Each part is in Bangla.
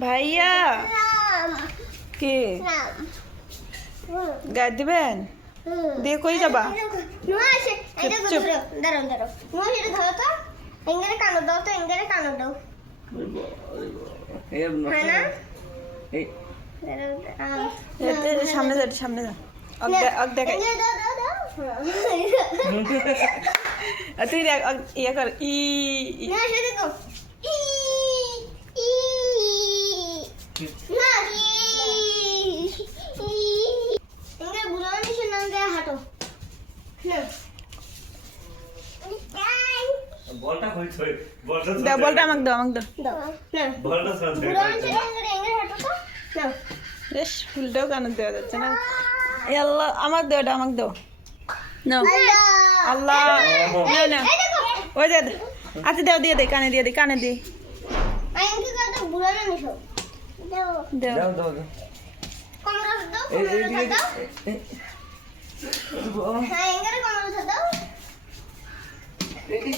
ভাইয়া কি গায়ে দিবেন দিয়ে কই যাবা? সামনে যা সামনে যা দেখাই তুই ইয়ে কর ই বলটা কই থই বলটা দাও বলটা আমাকে দাও বলটা সাথে বেশ ফুলটাও কানে দেওয়া যাচ্ছে না আল্লাহ আমাকে দাও এটা আমাকে দাও নাও আল্লাহ না না ওই দে আচ্ছা দাও দিয়ে দে কানে দিয়ে দে কানে দিয়ে দাও দাও দাও এই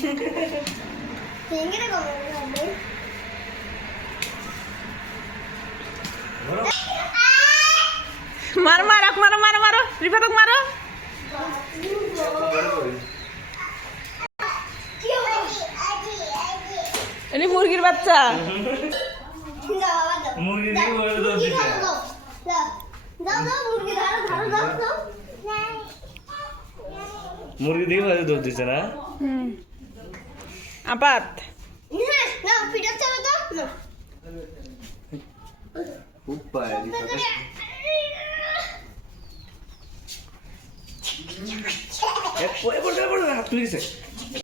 মারো মারো মারো মারো মারো রিফাতক মারো এনি মুরগির বাচ্চা মুরগি দিয়ে বলে দাও দিছে মুরগি দিয়ে বলে দাও দিছে না আপাত উপায় এক পড়ে হাত তুলে গেছে